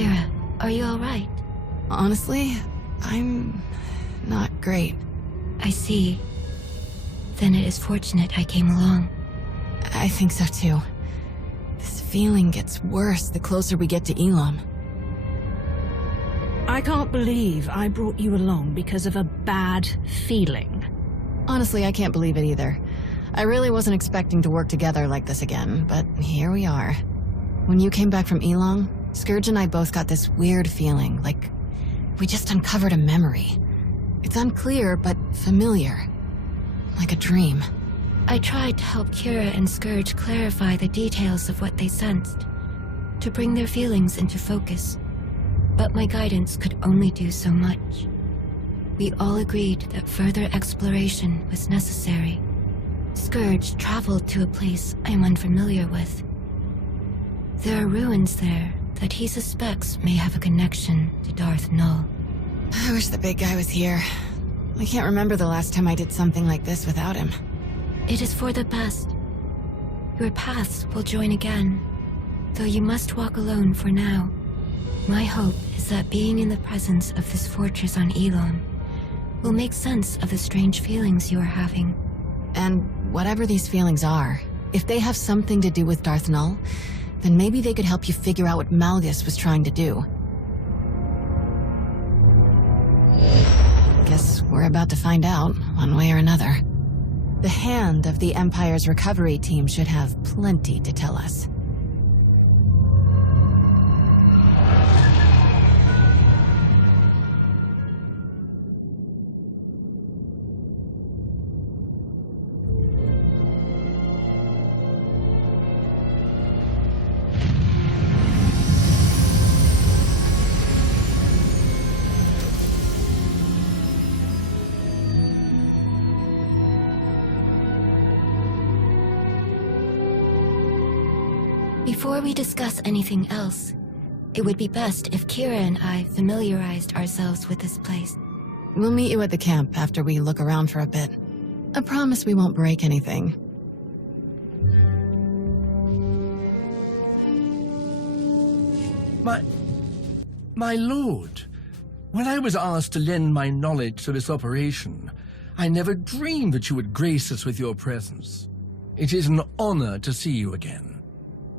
Kira, are you alright? Honestly, I'm not great. I see. Then it is fortunate I came along. I think so too. This feeling gets worse the closer we get to Elam. I can't believe I brought you along because of a bad feeling. Honestly, I can't believe it either. I really wasn't expecting to work together like this again, but here we are. When you came back from Elam, Scourge and I both got this weird feeling, like we just uncovered a memory. It's unclear, but familiar. Like a dream. I tried to help Kira and Scourge clarify the details of what they sensed, to bring their feelings into focus. But my guidance could only do so much. We all agreed that further exploration was necessary. Scourge traveled to a place I am unfamiliar with. There are ruins there that he suspects may have a connection to Darth Null. I wish the big guy was here. I can't remember the last time I did something like this without him. It is for the best. Your paths will join again, though you must walk alone for now. My hope is that being in the presence of this fortress on Elam will make sense of the strange feelings you are having. And whatever these feelings are, if they have something to do with Darth Null, then maybe they could help you figure out what Malgus was trying to do. Guess we're about to find out, one way or another. The hand of the Empire's recovery team should have plenty to tell us. Before we discuss anything else, it would be best if Kira and I familiarized ourselves with this place. We'll meet you at the camp after we look around for a bit. I promise we won't break anything. My lord, when I was asked to lend my knowledge to this operation, I never dreamed that you would grace us with your presence. It is an honor to see you again.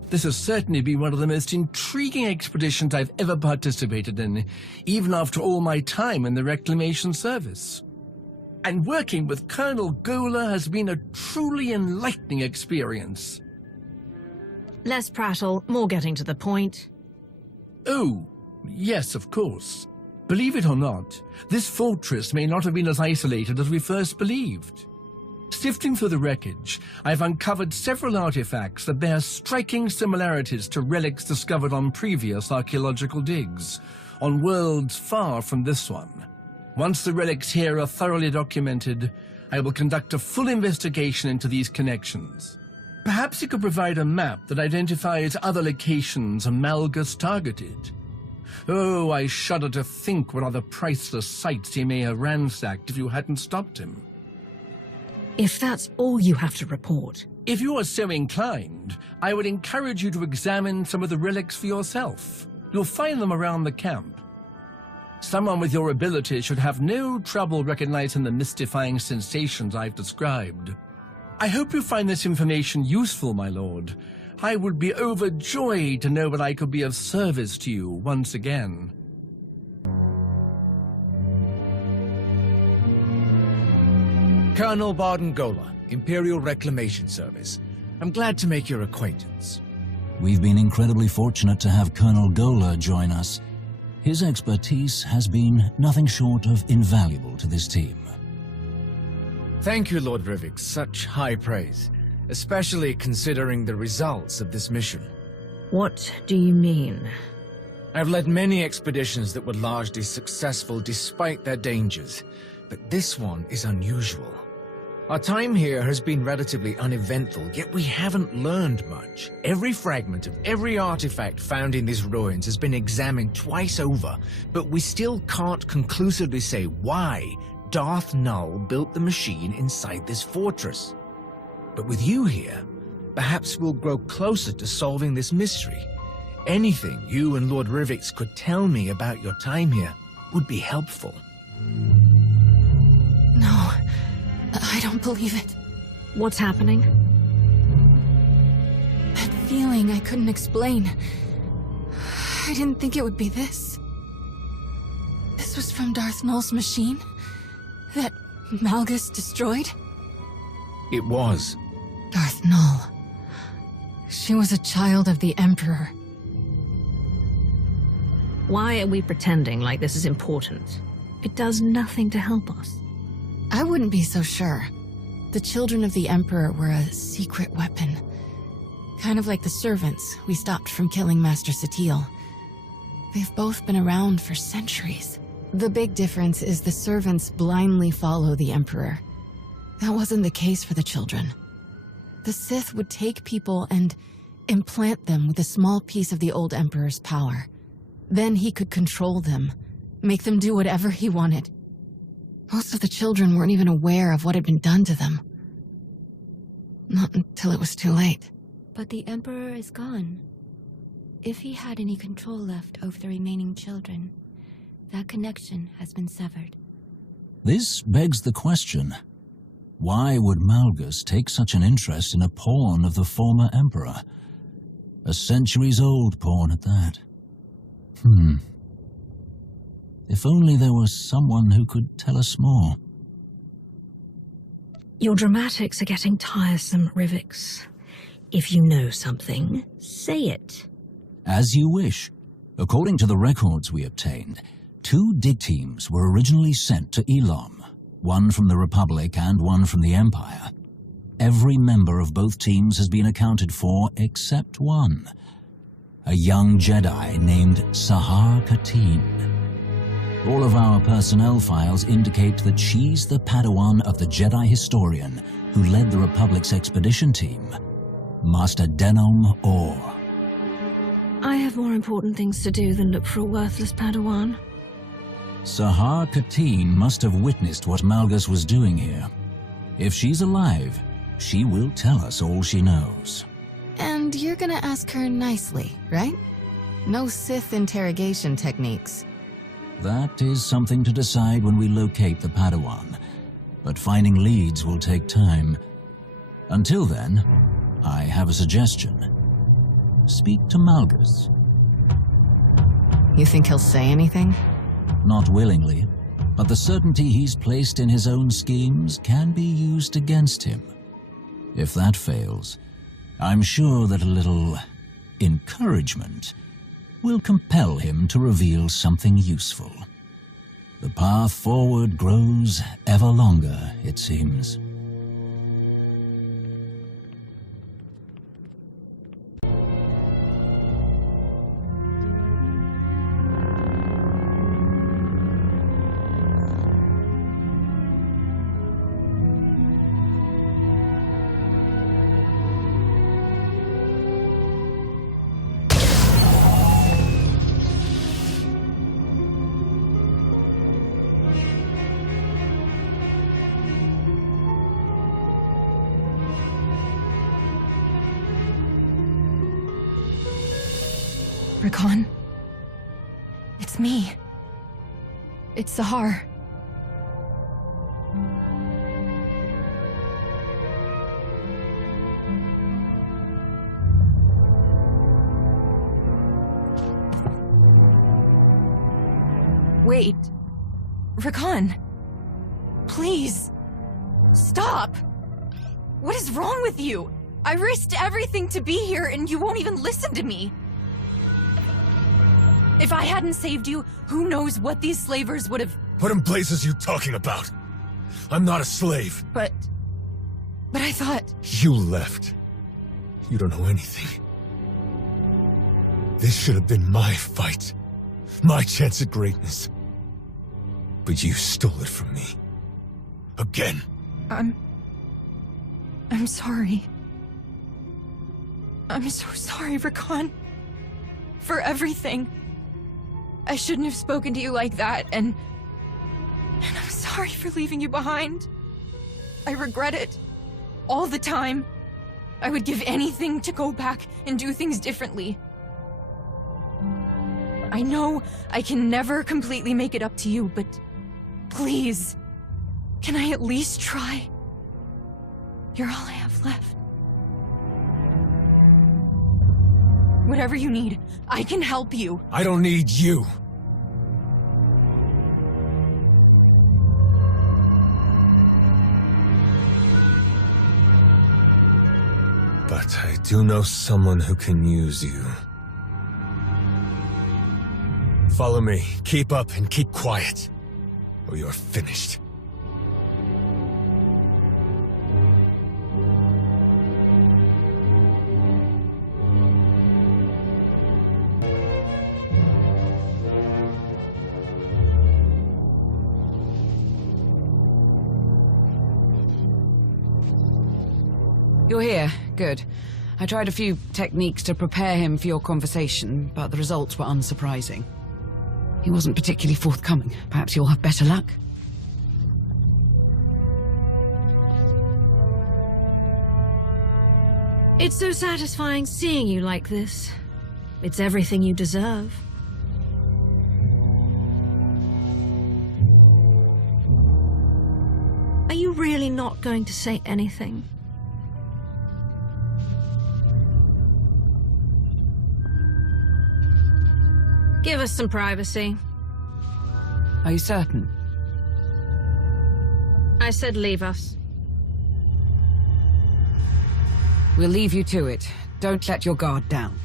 This has certainly been one of the most intriguing expeditions I've ever participated in, even after all my time in the Reclamation Service. And working with Colonel Gola has been a truly enlightening experience. Less prattle, more getting to the point. Oh, yes, of course. Believe it or not, this fortress may not have been as isolated as we first believed. Sifting through the wreckage, I've uncovered several artifacts that bear striking similarities to relics discovered on previous archaeological digs, on worlds far from this one. Once the relics here are thoroughly documented, I will conduct a full investigation into these connections. Perhaps you could provide a map that identifies other locations Malgus targeted. Oh, I shudder to think what other priceless sites he may have ransacked if you hadn't stopped him. If that's all you have to report. If you are so inclined, I would encourage you to examine some of the relics for yourself. You'll find them around the camp. Someone with your ability should have no trouble recognizing the mystifying sensations I've described. I hope you find this information useful, my lord. I would be overjoyed to know that I could be of service to you once again. Colonel Barden Gola, Imperial Reclamation Service. I'm glad to make your acquaintance. We've been incredibly fortunate to have Colonel Gola join us. His expertise has been nothing short of invaluable to this team. Thank you, Lord Rivik. Such high praise, especially considering the results of this mission. What do you mean? I've led many expeditions that were largely successful despite their dangers, but this one is unusual. Our time here has been relatively uneventful, yet we haven't learned much. Every fragment of every artifact found in these ruins has been examined twice over, but we still can't conclusively say why Darth Null built the machine inside this fortress. But with you here, perhaps we'll grow closer to solving this mystery. Anything you and Lord Rivix could tell me about your time here would be helpful. No, I don't believe it. What's happening? That feeling I couldn't explain. I didn't think it would be this. This was from Darth Null's machine? That Malgus destroyed? It was. Darth Null. She was a child of the Emperor. Why are we pretending like this is important? It does nothing to help us. I wouldn't be so sure. The children of the Emperor were a secret weapon. Kind of like the servants we stopped from killing Master Satil. They've both been around for centuries. The big difference is the servants blindly follow the Emperor. That wasn't the case for the children. The Sith would take people and implant them with a small piece of the old Emperor's power. Then he could control them, make them do whatever he wanted. Most of the children weren't even aware of what had been done to them. Not until it was too late. But the Emperor is gone. If he had any control left over the remaining children, that connection has been severed. This begs the question. Why would Malgus take such an interest in a pawn of the former Emperor? A centuries-old pawn at that. If only there was someone who could tell us more. Your dramatics are getting tiresome, Rivix. If you know something, say it. As you wish. According to the records we obtained, 2 dig teams were originally sent to Elam, one from the Republic and one from the Empire. Every member of both teams has been accounted for except one. A young Jedi named Sahar Katin. All of our personnel files indicate that she's the Padawan of the Jedi historian who led the Republic's expedition team, Master Denom Orr. I have more important things to do than look for a worthless Padawan. Sahar Katin must have witnessed what Malgus was doing here. If she's alive, she will tell us all she knows. And you're gonna ask her nicely, right? No Sith interrogation techniques. That is something to decide when we locate the Padawan. But finding leads will take time. Until then, I have a suggestion. Speak to Malgus. You think he'll say anything? Not willingly, but the certainty he's placed in his own schemes can be used against him. If that fails, I'm sure that a little encouragement will compel him to reveal something useful. The path forward grows ever longer, it seems. Rakan? It's me. It's Sahar. Wait. Rakan. Please. Stop. What is wrong with you? I risked everything to be here and you won't even listen to me. If I hadn't saved you, who knows what these slavers would have... What in places you talking about? I'm not a slave. But I thought... You left. You don't know anything. This should have been my fight. My chance at greatness. But you stole it from me. Again. I'm sorry. I'm so sorry, Rakan. For everything. I shouldn't have spoken to you like that, and I'm sorry for leaving you behind. I regret it. All the time. I would give anything to go back and do things differently. I know I can never completely make it up to you, but please, can I at least try? You're all I have left. Whatever you need, I can help you. I don't need you. But I do know someone who can use you. Follow me. Keep up and keep quiet, or you're finished. You're here. Good. I tried a few techniques to prepare him for your conversation, but the results were unsurprising. He wasn't particularly forthcoming. Perhaps you'll have better luck. It's so satisfying seeing you like this. It's everything you deserve. Are you really not going to say anything? Give us some privacy. Are you certain? I said leave us. We'll leave you to it. Don't let your guard down.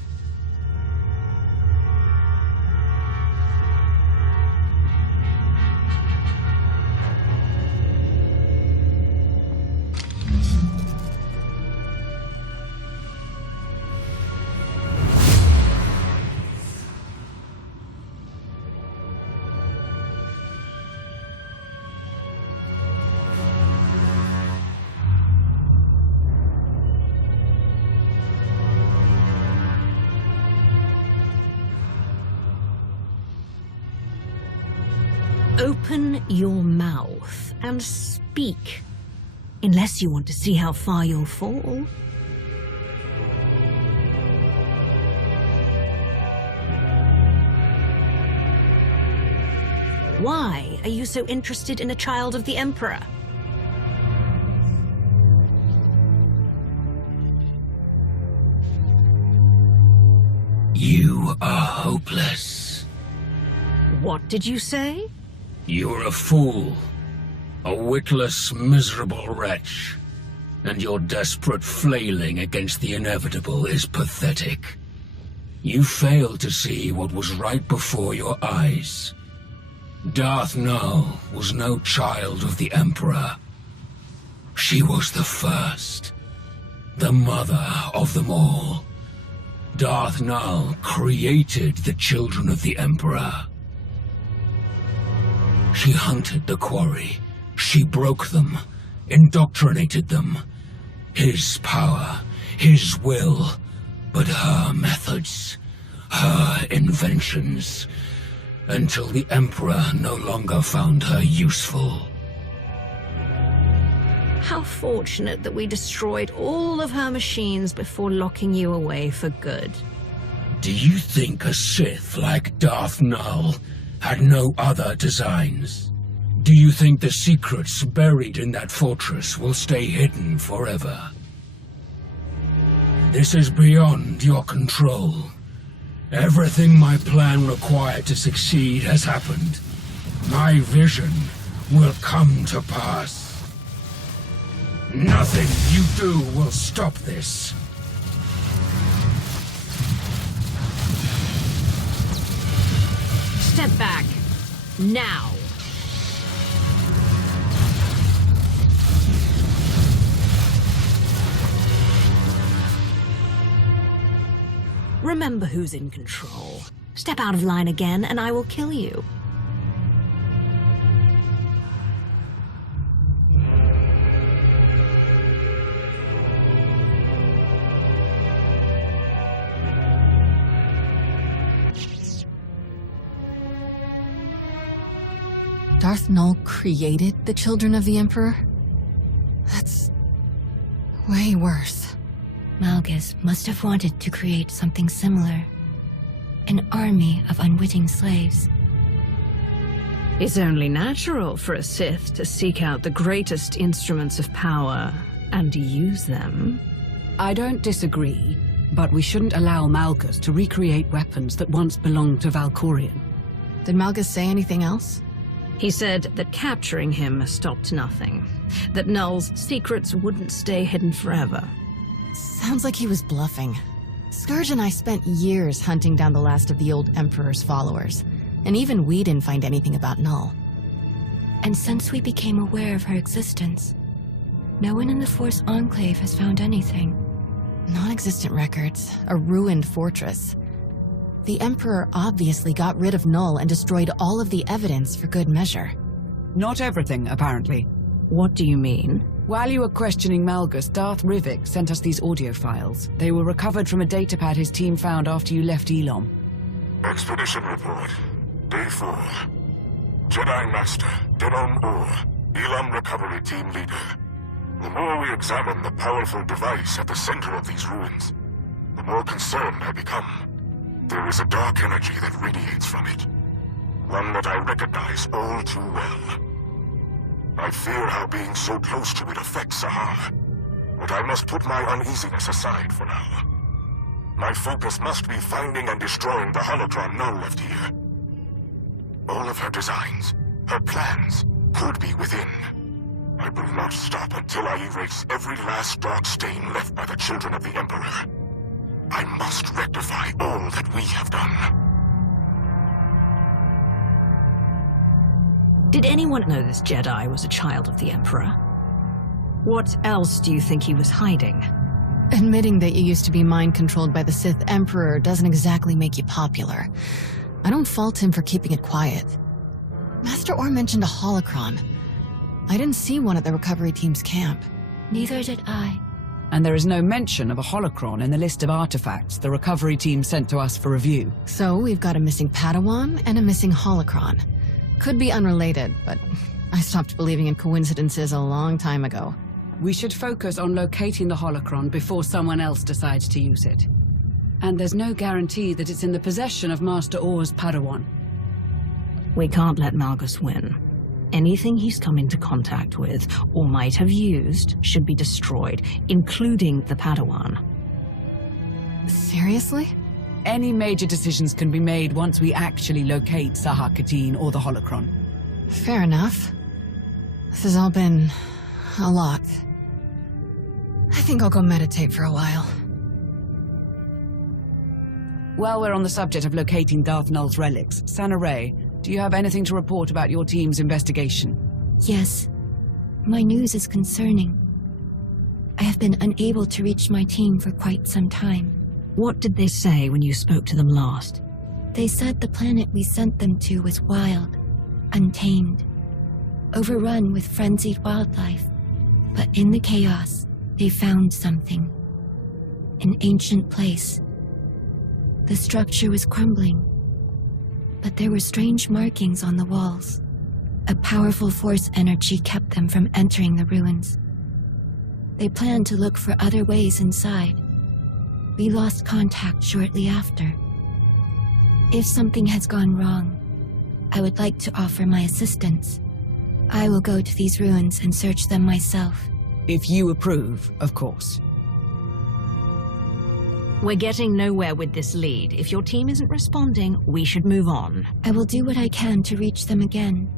Open your mouth and speak, unless you want to see how far you'll fall. Why are you so interested in a child of the Emperor? You are hopeless. What did you say? You're a fool. A witless, miserable wretch. And your desperate flailing against the inevitable is pathetic. You failed to see what was right before your eyes. Darth Nul was no child of the Emperor. She was the first. The mother of them all. Darth Nul created the children of the Emperor. She hunted the quarry. She broke them, indoctrinated them. His power, his will, but her methods, her inventions, until the Emperor no longer found her useful. How fortunate that we destroyed all of her machines before locking you away for good. Do you think a Sith like Darth Nul had no other designs? Do you think the secrets buried in that fortress will stay hidden forever? This is beyond your control. Everything my plan required to succeed has happened. My vision will come to pass. Nothing you do will stop this. Step back. Now. Remember who's in control. Step out of line again, and I will kill you. Darth Nul created the children of the Emperor? That's way worse. Malgus must have wanted to create something similar. An army of unwitting slaves. It's only natural for a Sith to seek out the greatest instruments of power and use them. I don't disagree, but we shouldn't allow Malgus to recreate weapons that once belonged to Valkorion. Did Malgus say anything else? He said that capturing him stopped nothing, that Null's secrets wouldn't stay hidden forever. Sounds like he was bluffing. Scourge and I spent years hunting down the last of the old Emperor's followers, and even we didn't find anything about Null. And since we became aware of her existence, no one in the Force Enclave has found anything. Non-existent records, a ruined fortress. The Emperor obviously got rid of Null and destroyed all of the evidence for good measure. Not everything, apparently. What do you mean? While you were questioning Malgus, Darth Rivik sent us these audio files. They were recovered from a datapad his team found after you left Elam. Expedition report. Day 4. Jedi Master, Denon Or, Elam Recovery Team Leader. The more we examine the powerful device at the center of these ruins, the more concerned I become. There is a dark energy that radiates from it. One that I recognize all too well. I fear how being so close to it affects Sahar, but I must put my uneasiness aside for now. My focus must be finding and destroying the holocron Null left here. All of her designs, her plans, could be within. I will not stop until I erase every last dark stain left by the children of the Emperor. I must rectify all that we have done. Did anyone know this Jedi was a child of the Emperor? What else do you think he was hiding? Admitting that you used to be mind-controlled by the Sith Emperor doesn't exactly make you popular. I don't fault him for keeping it quiet. Master Orr mentioned a holocron. I didn't see one at the recovery team's camp. Neither did I. And there is no mention of a holocron in the list of artifacts the recovery team sent to us for review. So we've got a missing Padawan and a missing holocron. Could be unrelated, but I stopped believing in coincidences a long time ago. We should focus on locating the holocron before someone else decides to use it. And there's no guarantee that it's in the possession of Master Orr's Padawan. We can't let Malgus win. Anything he's come into contact with, or might have used, should be destroyed, including the Padawan. Seriously? Any major decisions can be made once we actually locate Sahar Katin or the holocron. Fair enough. This has all been a lot. I think I'll go meditate for a while. While we're on the subject of locating Darth Null's relics, Sana Ray, do you have anything to report about your team's investigation? Yes. My news is concerning. I have been unable to reach my team for quite some time. What did they say when you spoke to them last? They said the planet we sent them to was wild, untamed, overrun with frenzied wildlife. But in the chaos, they found something. An ancient place. The structure was crumbling, but there were strange markings on the walls. A powerful force energy kept them from entering the ruins. They planned to look for other ways inside. We lost contact shortly after. If something has gone wrong, I would like to offer my assistance. I will go to these ruins and search them myself. If you approve, of course. We're getting nowhere with this lead. If your team isn't responding, we should move on. I will do what I can to reach them again,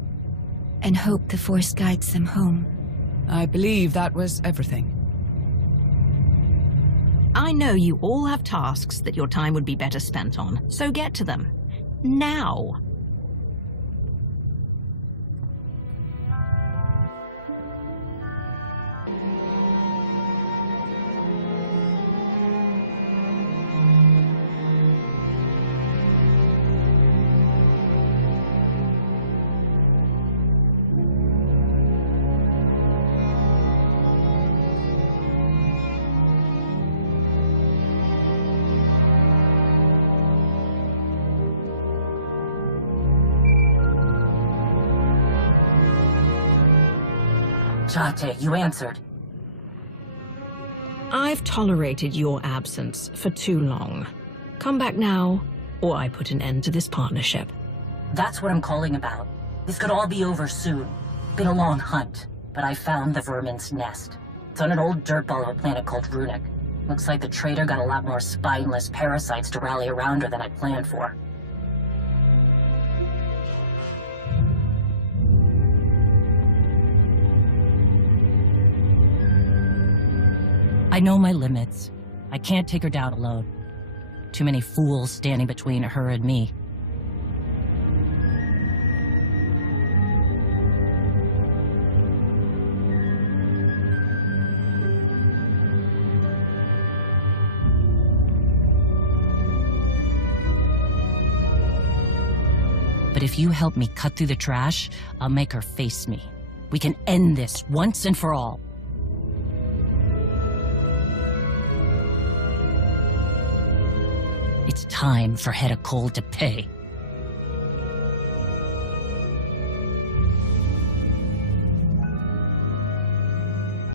and hope the Force guides them home. I believe that was everything. I know you all have tasks that your time would be better spent on, so get to them. Now! Jate, you answered. I've tolerated your absence for too long. Come back now, or I put an end to this partnership. That's what I'm calling about. This could all be over soon. Been a long hunt, but I found the vermin's nest. It's on an old dirtball of a planet called Runic. Looks like the traitor got a lot more spineless parasites to rally around her than I planned for. I know my limits. I can't take her down alone. Too many fools standing between her and me. But if you help me cut through the trash, I'll make her face me. We can end this once and for all. It's time for Hedda Cole to pay.